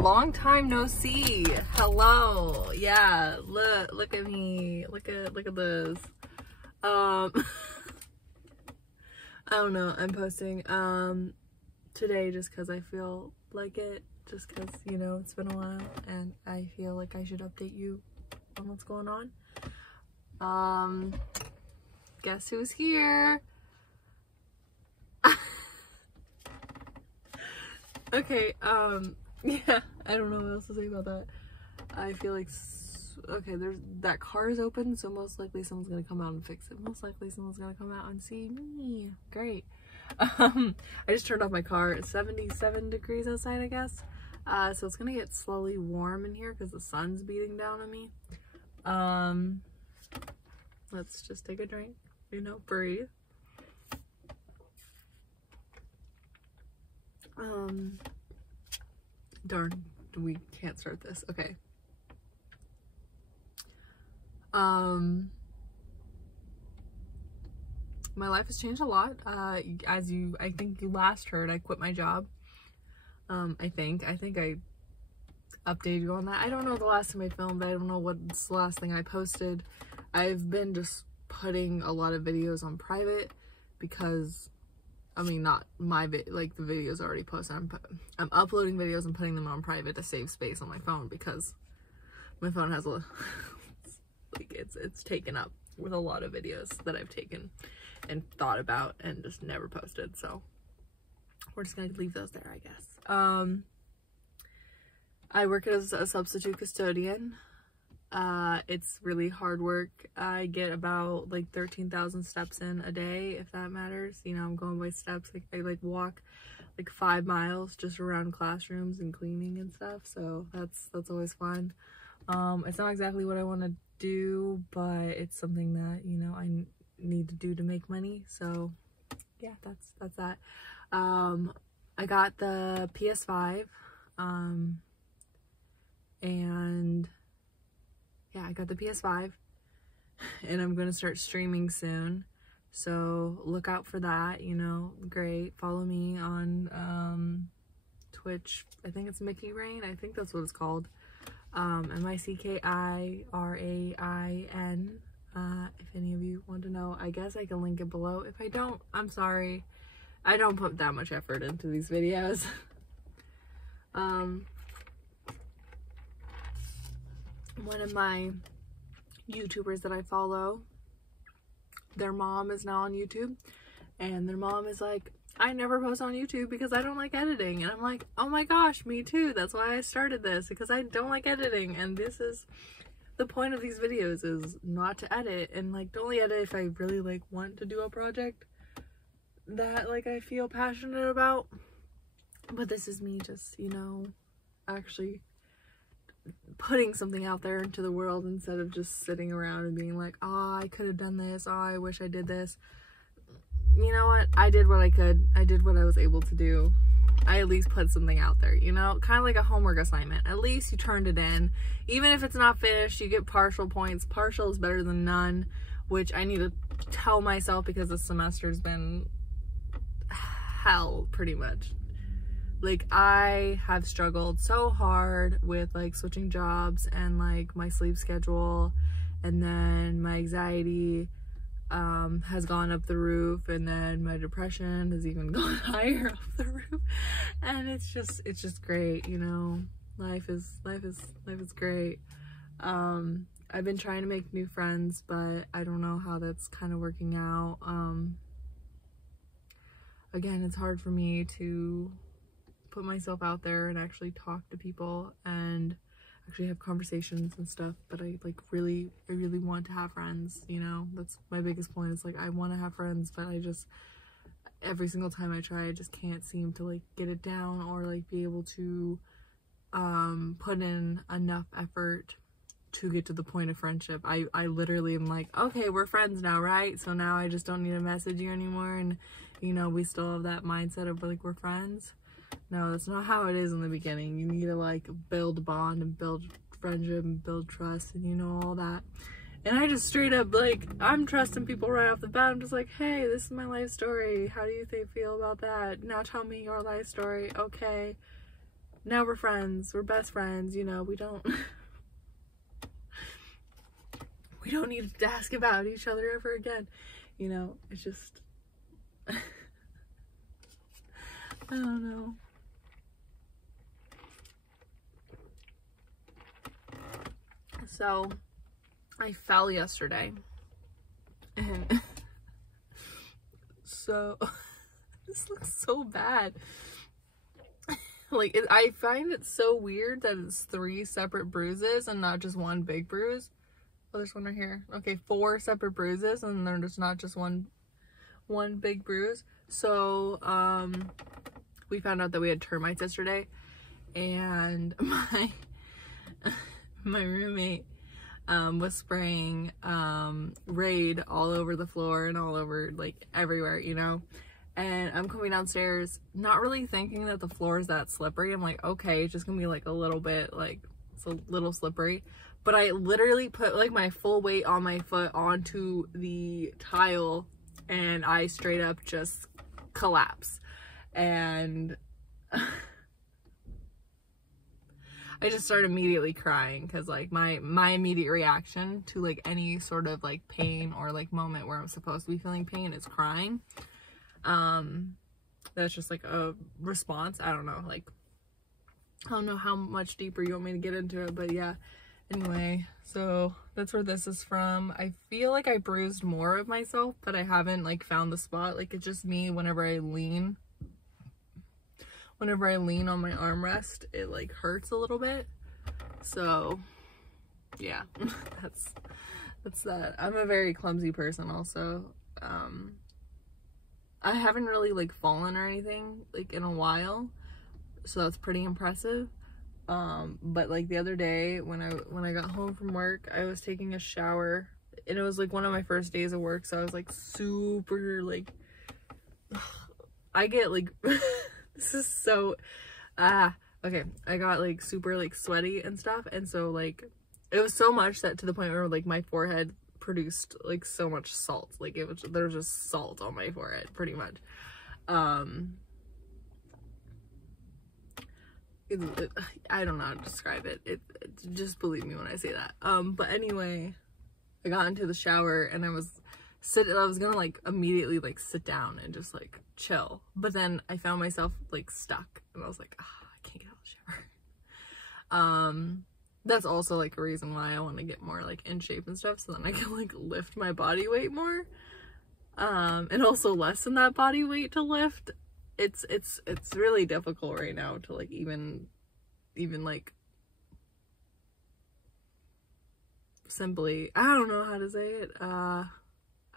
Long time no see. Hello. Yeah, look at me. Look at this. I don't know. I'm posting today just because I feel like it. Just because, you know, it's been a while and I feel like I should update you on what's going on. Guess who's here? Okay, yeah, I don't know what else to say about that. I feel like, okay, that car is open, so most likely someone's gonna come out and fix it. Most likely someone's gonna come out and see me. Great. I just turned off my car. It's 77 degrees outside, I guess. So it's gonna get slowly warm in here because the sun's beating down on me. Let's just take a drink, you know, breathe. Darn, we can't start this. Okay. My life has changed a lot. As I think you last heard, I quit my job. I think I updated you on that. I don't know the last time I filmed. I don't know what's the last thing I posted. I've been just putting a lot of videos on private because, I mean, not my like the videos already posted. I'm uploading videos and putting them on private to save space on my phone because my phone has a like it's taken up with a lot of videos that I've taken and thought about and just never posted. So we're just gonna leave those there, I guess. I work as a substitute custodian. It's really hard work. I get about like 13,000 steps in a day, if that matters. You know, I'm going by steps. Like I like walk like 5 miles just around classrooms and cleaning and stuff. So that's always fun. It's not exactly what I want to do, but it's something that, you know, I need to do to make money. So yeah, that's that. I got the PS5, and yeah, I got the PS5 and I'm gonna start streaming soon, so look out for that. You know, great. Follow me on Twitch. I think it's Mickey Rain. I think that's what it's called. MICKIRAIN. If any of you want to know, I guess I can link it below. If I don't, I'm sorry. I don't put that much effort into these videos. One of my YouTubers that I follow, their mom is now on YouTube, and their mom is like, I never post on YouTube because I don't like editing. And I'm like, oh my gosh, me too. That's why I started this, because I don't like editing. And this is the point of these videos, is not to edit, and like to only edit if I really like want to do a project that like I feel passionate about. But this is me just, you know, actually putting something out there into the world instead of just sitting around and being like, oh, I could have done this, oh, I wish I did this. You know what? I did what I could. I did what I was able to do. I at least put something out there, you know, kind of like a homework assignment. At least you turned it in. Even if it's not finished, you get partial points. Partial is better than none, which I need to tell myself because this semester's been hell, pretty much. Like, I have struggled so hard with like switching jobs and like my sleep schedule, and then my anxiety has gone up the roof, and then my depression has even gone higher off the roof. And it's just great, you know. Life is great. I've been trying to make new friends, but I don't know how that's kind of working out. Again, it's hard for me to put myself out there and actually talk to people and actually have conversations and stuff, but I really want to have friends, you know. That's my biggest point. It's like, I want to have friends, but I just, every single time I try, I just can't seem to like get it down or like be able to put in enough effort to get to the point of friendship. I literally am like, okay, we're friends now, right? So now I just don't need to message you anymore, and you know, we still have that mindset of like, we're friends. No, that's not how it is in the beginning. You need to like build a bond and build friendship and build trust, and you know, all that. And I just straight up, like, I'm trusting people right off the bat. I'm just like, hey, this is my life story. How do you feel about that? Now tell me your life story. Okay. now we're friends, we're best friends, you know, we don't need to ask about each other ever again, you know. It's just I don't know. So I fell yesterday, and so this looks so bad. Like, I find it so weird that it's 3 separate bruises and not just one big bruise. Oh, there's one right here. Okay, 4 separate bruises, and they're just not just one big bruise. So we found out that we had termites yesterday, and my roommate was spraying Raid all over the floor and all over, like, everywhere, you know. And I'm coming downstairs not really thinking that the floor is that slippery. I'm like, okay, it's just gonna be like a little bit, like, it's a little slippery. But I literally put like my full weight on my foot onto the tile, and I straight up just collapse. And I just started immediately crying, because like my immediate reaction to like any sort of like pain or like moment where I'm supposed to be feeling pain is crying. That's just like a response. I don't know, like, I don't know how much deeper you want me to get into it, but yeah. Anyway, so that's where this is from. I feel like I bruised more of myself, but I haven't like found the spot. Like, it's just me whenever I lean on my armrest, it like hurts a little bit. So yeah, that's that. I'm a very clumsy person also. I haven't really like fallen or anything like in a while, so that's pretty impressive. But like the other day when I got home from work, I was taking a shower, and it was like one of my first days of work, so I was like super like, I get like this is so okay, I got like super like sweaty and stuff, and so like it was so much that to the point where like my forehead produced like so much salt. Like there was just salt on my forehead pretty much. I don't know how to describe it. Just believe me when I say that. But anyway, I got into the shower, and I was gonna like immediately like sit down and just like chill, but then I found myself like stuck, and I was like, I can't get out of the shower. That's also like a reason why I want to get more like in shape and stuff, so then I can like lift my body weight more, and also lessen that body weight to lift. It's really difficult right now to like even like simply, I don't know how to say it, I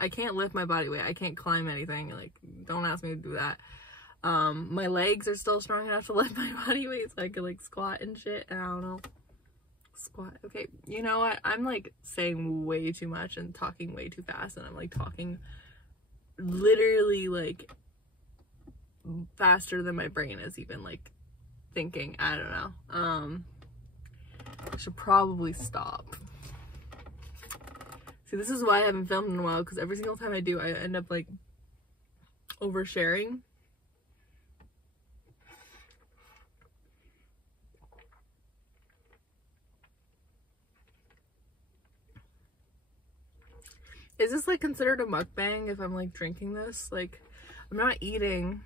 can't lift my body weight. I can't climb anything. Like, don't ask me to do that. My legs are still strong enough to lift my body weight, so I could like squat and shit, and I don't know. Squat. Okay, you know what? I'm like saying way too much and talking way too fast, and I'm like talking literally like faster than my brain is even like thinking. I don't know. I should probably stop. See, this is why I haven't filmed in a while, because every single time I do, I end up like oversharing. Is this like considered a mukbang if I'm like drinking this? Like, I'm not eating.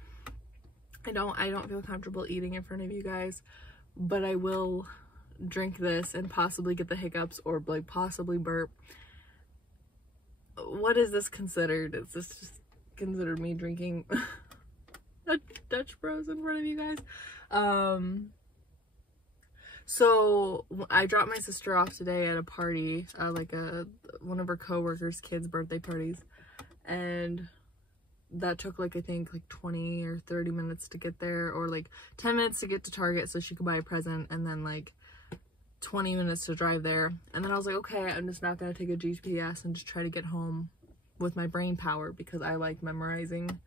I don't feel comfortable eating in front of you guys, but I will drink this and possibly get the hiccups or like possibly burp. What is this considered? Is this just considered me drinking a Dutch Bros in front of you guys? So I dropped my sister off today at a party, like one of her co-workers' kids' birthday parties, and that took like I think like 20 or 30 minutes to get there, or like 10 minutes to get to Target so she could buy a present, and then like 20 minutes to drive there. And then I was like, okay, I'm just not gonna take a GPS and just try to get home with my brain power, because I like memorizing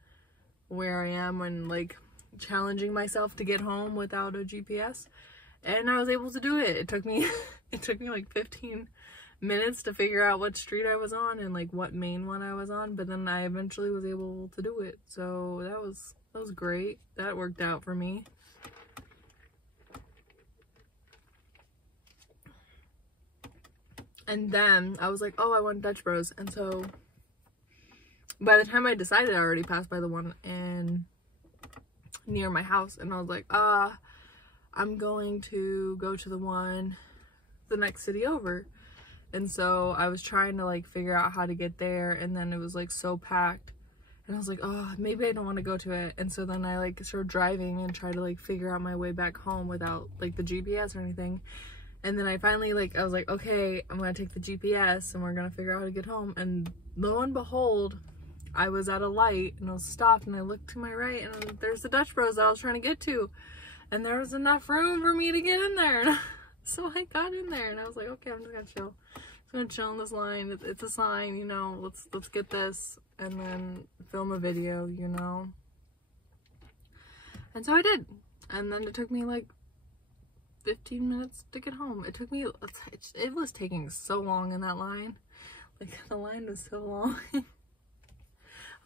where I am and like challenging myself to get home without a GPS. And I was able to do it. It took me like 15 minutes to figure out what street I was on and like what main one I was on, but then I eventually was able to do it. So that was great. That worked out for me. And then I was like, oh, I want Dutch Bros. And so by the time I decided, I already passed by the one near my house. And I was like, I'm going to go to the one the next city over. And so I was trying to like figure out how to get there, and then it was like so packed, and I was like, oh, maybe I don't want to go to it. And so then I like started driving and tried to like figure out my way back home without like the GPS or anything. And then I finally I was like, okay, I'm gonna take the GPS and we're gonna figure out how to get home. And lo and behold, I was at a light and I was stopped, and I looked to my right, and there's the Dutch Bros that I was trying to get to, and there was enough room for me to get in there. So I got in there, and I was like, okay, I'm just gonna chill. I'm gonna chill on this line. It's a sign, you know, let's get this and then film a video, you know. And so I did. And then it took me like 15 minutes to get home. It took me, it was taking so long in that line. Like, the line was so long.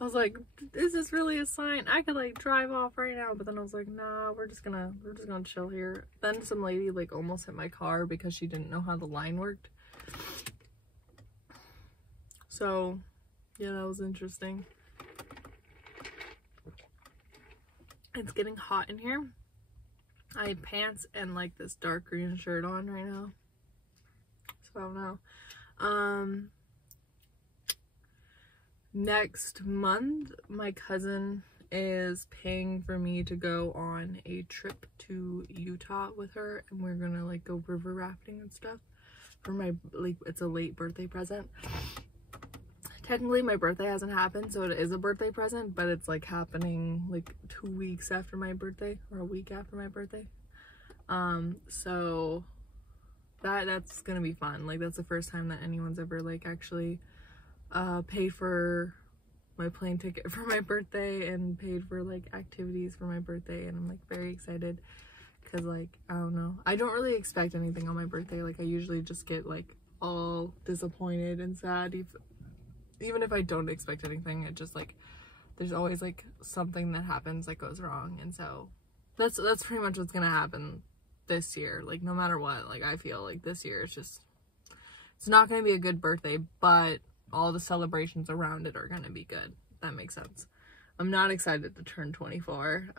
I was like, is this really a sign? I could like drive off right now, but then I was like, nah, we're just gonna chill here. Then some lady like almost hit my car because she didn't know how the line worked. So yeah, that was interesting. It's getting hot in here. I have pants and like this dark green shirt on right now. So I don't know. Next month, my cousin is paying for me to go on a trip to Utah with her, and we're gonna like go river rafting and stuff for my, like, it's a late birthday present. Technically my birthday hasn't happened, so it is a birthday present, but it's like happening like 2 weeks after my birthday, or a week after my birthday. So that's gonna be fun. Like, that's the first time that anyone's ever like actually paid for my plane ticket for my birthday and paid for like activities for my birthday, and I'm like very excited because, like, I don't know, I don't really expect anything on my birthday. Like, I usually just get like all disappointed and sad even if I don't expect anything. It just like, there's always like something that happens that goes wrong, and so that's pretty much what's gonna happen this year. Like, no matter what, like, I feel like this year it's not gonna be a good birthday, but all the celebrations around it are gonna be good. That makes sense. I'm not excited to turn 24.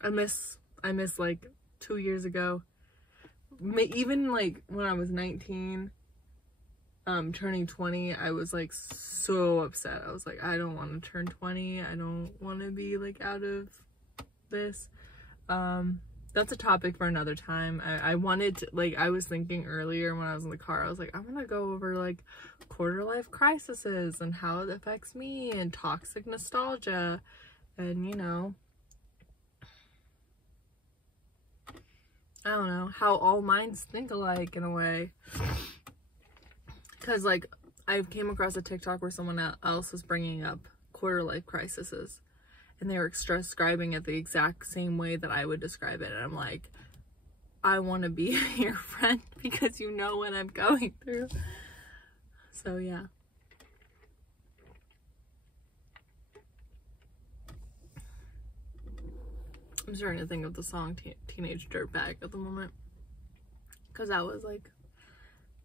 I miss like 2 years ago, even like when I was 19, turning 20, I was like so upset. I was like, I don't want to turn 20. I don't want to be like out of this. That's a topic for another time. I wanted to, like, I was thinking earlier when I was in the car, I was like, I'm gonna go over like quarter life crises and how it affects me, and toxic nostalgia, and, you know, I don't know, how all minds think alike in a way. Because like, I came across a TikTok where someone else was bringing up quarter life crises, and they were describing it the exact same way that I would describe it. And I'm like, I want to be your friend because you know what I'm going through. So yeah. I'm starting to think of the song Teenage Dirtbag at the moment, because that was like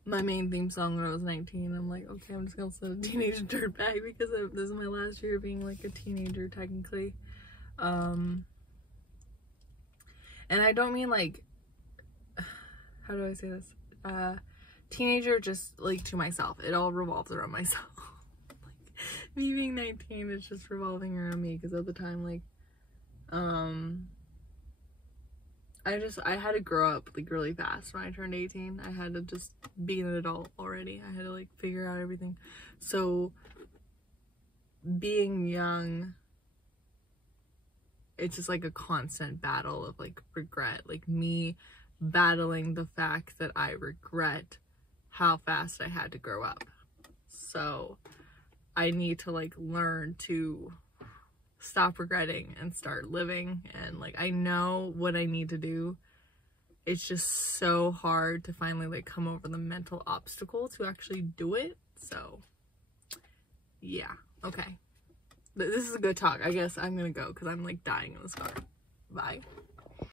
my main theme song when I was 19. I'm like, okay, I'm just gonna listen to Teenage Dirtbag because this is my last year being like a teenager technically. And I don't mean like, how do I say this? Teenager just like to myself. It all revolves around myself. Like, me being 19, it's just revolving around me, because at the time, like, I had to grow up like really fast when I turned 18. I had to just be an adult already. I had to like figure out everything. So being young, it's just like a constant battle of like regret, like me battling the fact that I regret how fast I had to grow up. So I need to like learn to stop regretting and start living, and like, I know what I need to do. It's just so hard to finally like come over the mental obstacle to actually do it. So yeah, okay, this is a good talk. I guess I'm gonna go because I'm like dying in this car. Bye.